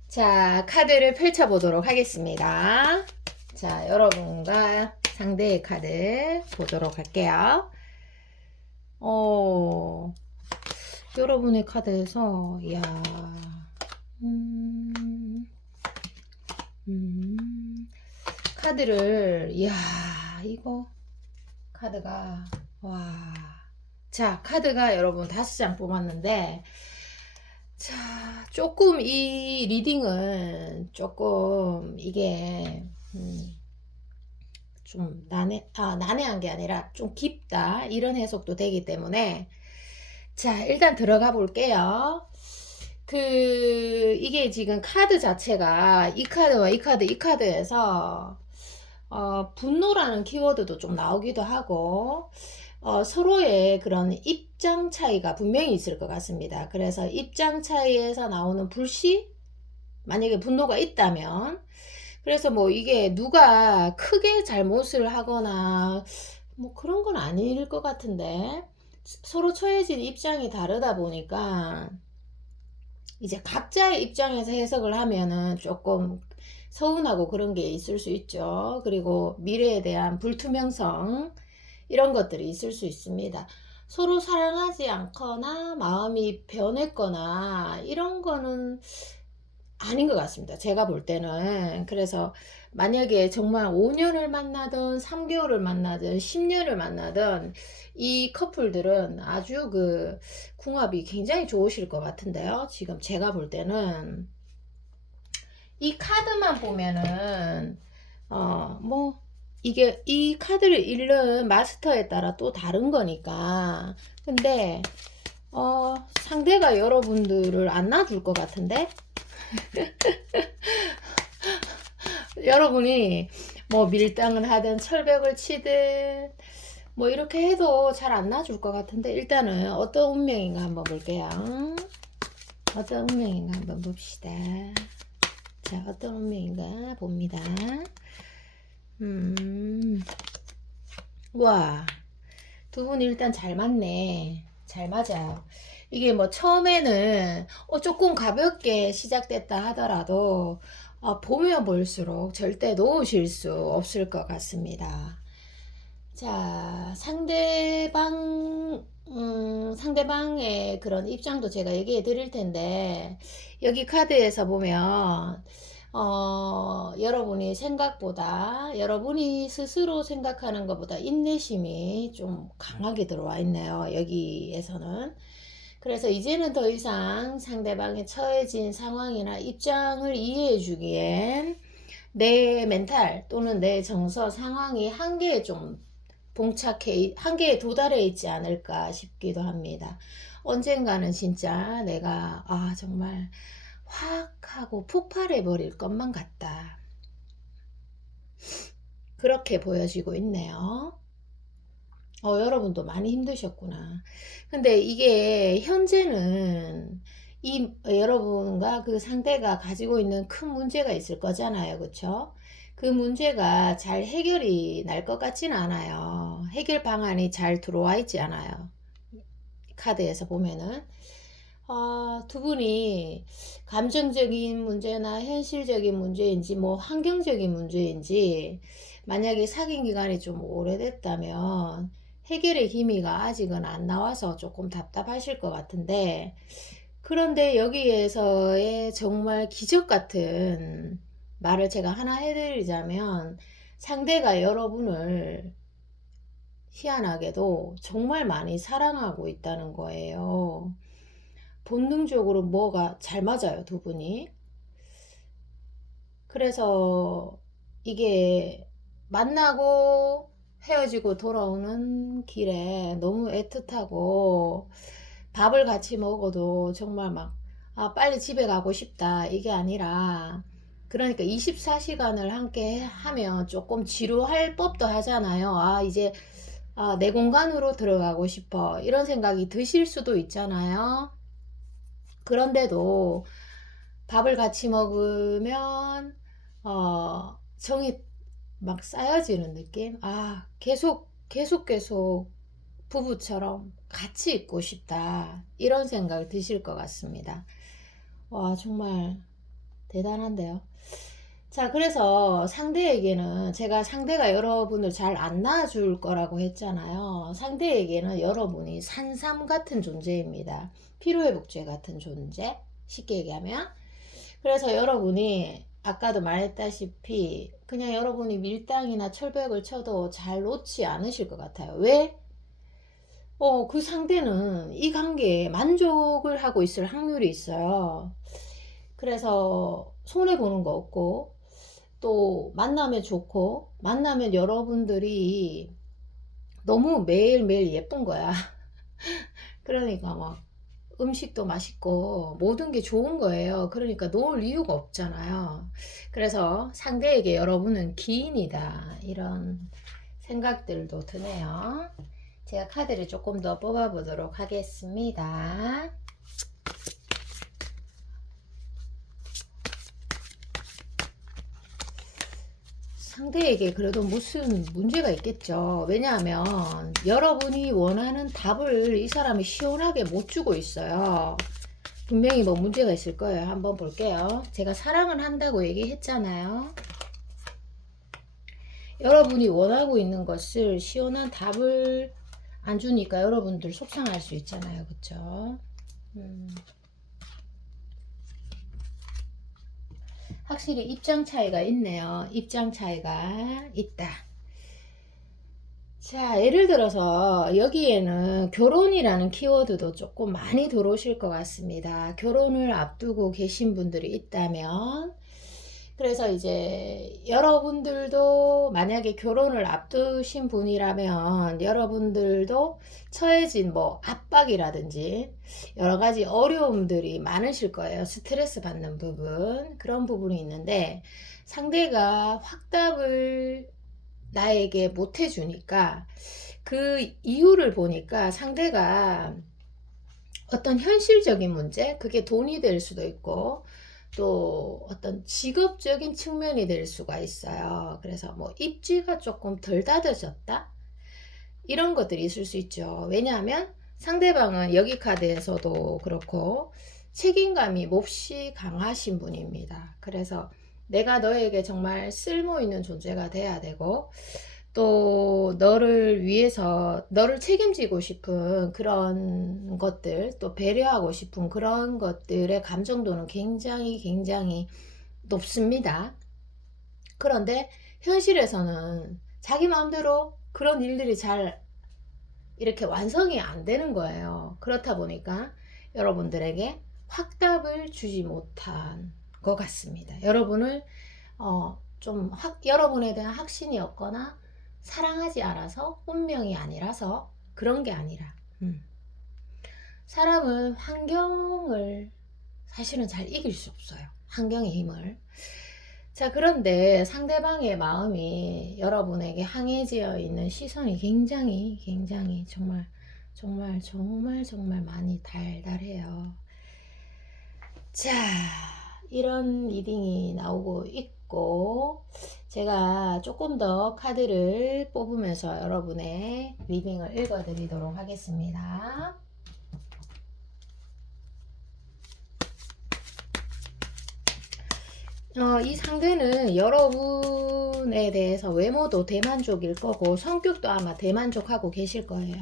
자, 카드를 펼쳐보도록 하겠습니다. 자, 여러분과 상대의 카드 보도록 할게요. 여러분의 카드에서, 이야, 카드를, 이야, 이거, 카드가, 와. 자, 카드가 여러분 5장 뽑았는데, 자, 조금 이 리딩은 조금 이게, 좀 난해한 게 아니라 좀 깊다. 이런 해석도 되기 때문에, 자, 일단 들어가 볼게요. 이게 지금 카드 자체가 이 카드와 이 카드에서, 분노라는 키워드도 좀 나오기도 하고, 서로의 그런 입장 차이가 분명히 있을 것 같습니다. 그래서 입장 차이에서 나오는 불씨? 만약에 분노가 있다면, 그래서 뭐 이게 누가 크게 잘못을 하거나 뭐 그런 건 아닐 것 같은데, 서로 처해진 입장이 다르다 보니까 이제 각자의 입장에서 해석을 하면은 조금 서운하고 그런 게 있을 수 있죠. 그리고 미래에 대한 불투명성, 이런 것들이 있을 수 있습니다. 서로 사랑하지 않거나 마음이 변했거나 이런 거는 아닌 것 같습니다. 제가 볼 때는. 그래서 만약에 정말 5년을 만나든 3개월을 만나든 10년을 만나든 이 커플들은 아주 그 궁합이 굉장히 좋으실 것 같은데요. 지금 제가 볼 때는 이 카드만 보면은 뭐 이게 이 카드를 읽는 마스터에 따라 또 다른 거니까. 근데 상대가 여러분들을 안 놔줄 것 같은데 여러분이 뭐 밀당을 하든 철벽을 치든 뭐 이렇게 해도 잘 안 놔줄 것 같은데, 일단은 어떤 운명인가 한번 볼게요. 어떤 운명인가 한번 봅시다. 자, 어떤 운명인가 봅니다. 와, 두 분이 일단 잘 맞네. 잘 맞아요. 이게 뭐 처음에는 조금 가볍게 시작됐다 하더라도 보면 볼수록 절대 놓으실 수 없을 것 같습니다. 자, 상대방의 그런 입장도 제가 얘기해 드릴 텐데, 여기 카드에서 보면 여러분이 여러분이 스스로 생각하는 것보다 인내심이 좀 강하게 들어와 있네요. 여기에서는. 그래서 이제는 더 이상 상대방의 처해진 상황이나 입장을 이해해 주기엔 내 멘탈 또는 내 정서 상황이 한계에 좀 한계에 도달해 있지 않을까 싶기도 합니다. 언젠가는 진짜 내가 정말 확 하고 폭발해 버릴 것만 같다. 그렇게 보여지고 있네요. 여러분도 많이 힘드셨구나. 근데 이게 현재는 여러분과 그 상대가 가지고 있는 큰 문제가 있을 거잖아요. 그쵸? 그 문제가 잘 해결이 날 것 같지는 않아요. 해결 방안이 잘 들어와 있지 않아요. 카드에서 보면은. 두 분이 감정적인 문제나 현실적인 문제인지 뭐 환경적인 문제인지 만약에 사귄 기간이 좀 오래됐다면 해결의 기미가 아직은 안 나와서 조금 답답하실 것 같은데, 그런데 여기에서의 정말 기적 같은 말을 제가 하나 해드리자면, 상대가 여러분을 희한하게도 정말 많이 사랑하고 있다는 거예요. 본능적으로 뭐가 잘 맞아요, 두 분이. 그래서 이게 만나고 헤어지고 돌아오는 길에 너무 애틋하고, 밥을 같이 먹어도 정말 막 빨리 집에 가고 싶다 이게 아니라, 그러니까 24시간을 함께 하면 조금 지루할 법도 하잖아요. 이제 내 공간으로 들어가고 싶어 이런 생각이 드실 수도 있잖아요. 그런데도 밥을 같이 먹으면 정이 막 쌓여지는 느낌? 계속 부부처럼 같이 있고 싶다. 이런 생각을 드실 것 같습니다. 와, 정말 대단한데요. 자, 그래서 상대에게는, 제가 상대가 여러분을 잘 안 낳아줄 거라고 했잖아요. 상대에게는 여러분이 산삼 같은 존재입니다. 피로회복제 같은 존재. 쉽게 얘기하면. 그래서 여러분이 아까도 말했다시피 그냥 여러분이 밀당이나 철벽을 쳐도 잘 놓지 않으실 것 같아요. 왜? 그 상대는 이 관계에 만족을 하고 있을 확률이 있어요. 그래서 손해보는 거 없고, 또 만나면 좋고, 만나면 여러분들이 너무 매일매일 예쁜 거야. 그러니까 막 음식도 맛있고 모든 게 좋은 거예요. 그러니까 놓을 이유가 없잖아요. 그래서 상대에게 여러분은 기인이다, 이런 생각들도 드네요. 제가 카드를 조금 더 뽑아 보도록 하겠습니다. 상대에게 그래도 무슨 문제가 있겠죠. 왜냐하면 여러분이 원하는 답을 이 사람이 시원하게 못 주고 있어요. 분명히 뭐 문제가 있을 거예요. 한번 볼게요. 제가 사랑을 한다고 얘기했잖아요. 여러분이 원하고 있는 것을 시원한 답을 안 주니까 여러분들 속상할 수 있잖아요. 그쵸? 확실히 입장 차이가 있네요. 입장 차이가 있다. 자, 예를 들어서 여기에는 결혼이라는 키워드도 조금 많이 들어오실 것 같습니다. 결혼을 앞두고 계신 분들이 있다면, 그래서 이제 여러분들도 만약에 결혼을 앞두신 분이라면 여러분들도 처해진 뭐 압박이라든지 여러 가지 어려움들이 많으실 거예요. 스트레스 받는 부분, 그런 부분이 있는데, 상대가 확답을 나에게 못 해주니까 그 이유를 보니까 상대가 어떤 현실적인 문제, 그게 돈이 될 수도 있고 또 어떤 직업적인 측면이 될 수가 있어요. 그래서 뭐 입지가 조금 덜 닫아졌다, 이런 것들이 있을 수 있죠. 왜냐하면 상대방은 여기 카드에서도 그렇고 책임감이 몹시 강하신 분입니다. 그래서 내가 너에게 정말 쓸모 있는 존재가 돼야 되고, 또 너를 위해서 너를 책임지고 싶은 그런 것들, 또 배려하고 싶은 그런 것들의 감정도는 굉장히 높습니다. 그런데 현실에서는 자기 마음대로 그런 일들이 잘 이렇게 완성이 안 되는 거예요. 그렇다 보니까 여러분들에게 확답을 주지 못한 것 같습니다. 여러분을 좀 여러분에 대한 확신이 없거나 사랑하지 않아서, 운명이 아니라서 그런 게 아니라, 사람은 환경을 사실은 잘 이길 수 없어요. 환경의 힘을. 자, 그런데 상대방의 마음이 여러분에게 항해지어 있는 시선이 굉장히 정말 많이 달달해요. 자, 이런 리딩이 나오고 있고, 제가 조금 더 카드를 뽑으면서 여러분의 리딩을 읽어 드리도록 하겠습니다. 이 상대는 여러분에 대해서 외모도 대만족일 거고 성격도 아마 대만족하고 계실 거예요.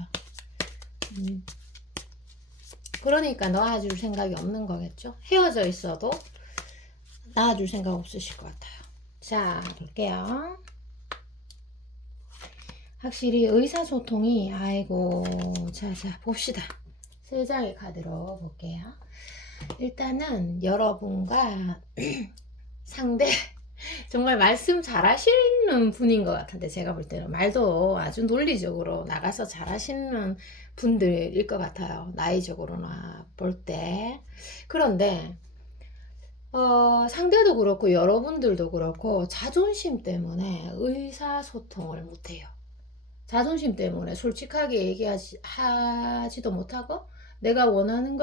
그러니까 놓아줄 생각이 없는 거겠죠. 헤어져 있어도 낳아줄 생각 없으실 것 같아요. 자, 볼게요. 확실히 의사소통이, 아이고, 자 봅시다. 세 장의 카드로 볼게요. 일단은 여러분과 상대 정말 말씀 잘하시는 분인 것 같은데, 제가 볼 때는 말도 아주 논리적으로 나가서 잘하시는 분들일 것 같아요. 나이적으로나 볼 때. 그런데 상대도 그렇고 여러분들도 그렇고 자존심 때문에 의사소통을 못해요. 자존심 때문에 솔직하게 얘기하지도 못하고, 내가 원하는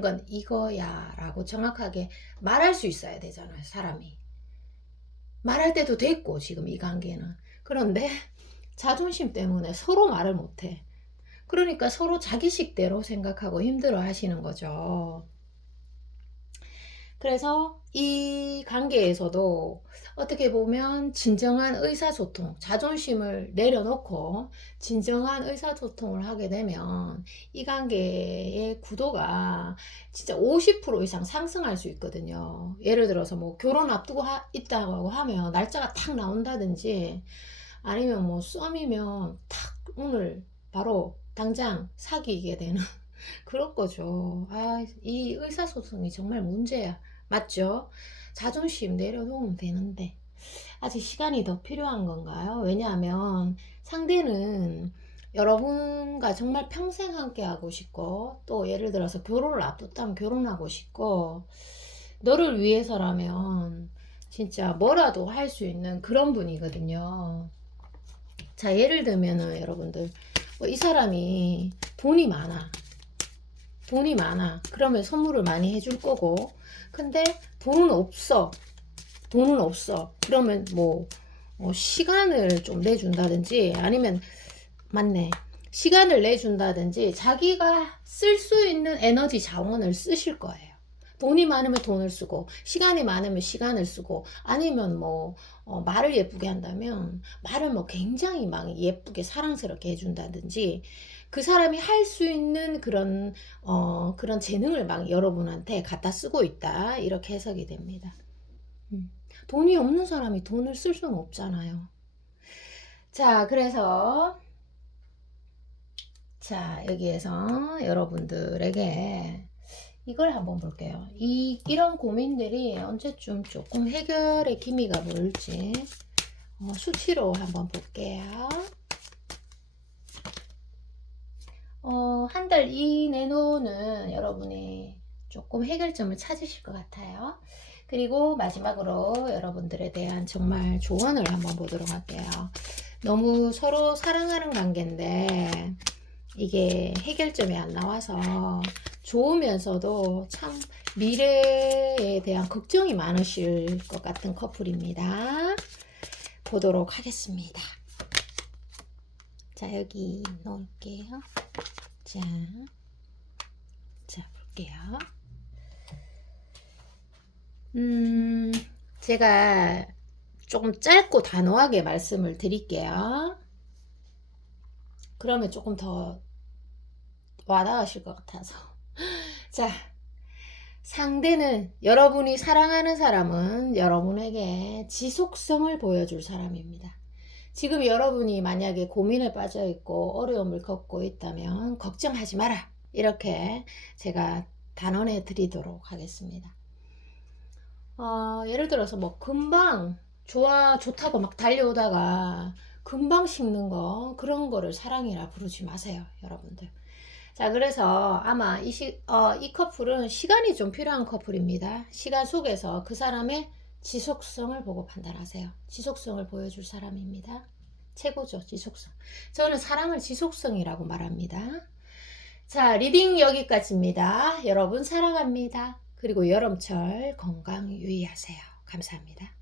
건 이거야 라고 정확하게 말할 수 있어야 되잖아요. 사람이 말할 때도 됐고, 지금 이 관계는. 그런데 자존심 때문에 서로 말을 못해. 그러니까 서로 자기식대로 생각하고 힘들어 하시는 거죠. 그래서 이 관계에서도 어떻게 보면 진정한 의사소통, 자존심을 내려놓고 진정한 의사소통을 하게 되면 이 관계의 구도가 진짜 50% 이상 상승할 수 있거든요. 예를 들어서 뭐 결혼 앞두고 있다고 하면 날짜가 탁 나온다든지, 아니면 뭐 썸이면 탁 오늘 바로 당장 사귀게 되는 그럴 거죠. 이 의사소통이 정말 문제야. 맞죠? 자존심 내려놓으면 되는데 아직 시간이 더 필요한 건가요? 왜냐하면 상대는 여러분과 정말 평생 함께 하고 싶고, 또 예를 들어서 결혼을 앞뒀다면 결혼하고 싶고, 너를 위해서라면 진짜 뭐라도 할 수 있는 그런 분이거든요. 자, 예를 들면은 여러분들, 이 사람이 돈이 많아. 그러면 선물을 많이 해줄 거고, 근데 돈은 없어. 그러면 뭐 시간을 좀 내준다든지, 아니면 맞네, 시간을 내준다든지 자기가 쓸 수 있는 에너지 자원을 쓰실 거예요. 돈이 많으면 돈을 쓰고, 시간이 많으면 시간을 쓰고, 아니면 뭐 말을 예쁘게 한다면 말을 뭐 굉장히 막 예쁘게 사랑스럽게 해준다든지, 그 사람이 할 수 있는 그런 재능을 막 여러분한테 갖다 쓰고 있다, 이렇게 해석이 됩니다. 돈이 없는 사람이 돈을 쓸 수는 없잖아요. 자, 그래서 자, 여기에서 여러분들에게 이걸 한번 볼게요. 이런 고민들이 언제쯤 조금 해결의 기미가 보일지 수치로 한번 볼게요. 한 달 이내로는 여러분이 조금 해결점을 찾으실 것 같아요. 그리고 마지막으로 여러분들에 대한 정말 조언을 한번 보도록 할게요. 너무 서로 사랑하는 관계인데 이게 해결점이 안 나와서 좋으면서도 참 미래에 대한 걱정이 많으실 것 같은 커플입니다. 보도록 하겠습니다. 자, 여기 넣을게요. 자, 볼게요. 제가 조금 짧고 단호하게 말씀을 드릴게요. 그러면 조금 더 와닿으실 것 같아서. 자, 상대는, 여러분이 사랑하는 사람은 여러분에게 지속성을 보여줄 사람입니다. 지금 여러분이 만약에 고민에 빠져 있고 어려움을 겪고 있다면 걱정하지 마라, 이렇게 제가 단언해 드리도록 하겠습니다. 예를 들어서 뭐 금방 좋다고 막 달려오다가 금방 식는 거, 그런 거를 사랑이라 부르지 마세요, 여러분들. 자, 그래서 아마 이 커플은 시간이 좀 필요한 커플입니다. 시간 속에서 그 사람의 지속성을 보고 판단하세요. 지속성을 보여줄 사람입니다. 최고죠, 지속성. 저는 사랑을 지속성이라고 말합니다. 자, 리딩 여기까지입니다. 여러분 사랑합니다. 그리고 여름철 건강 유의하세요. 감사합니다.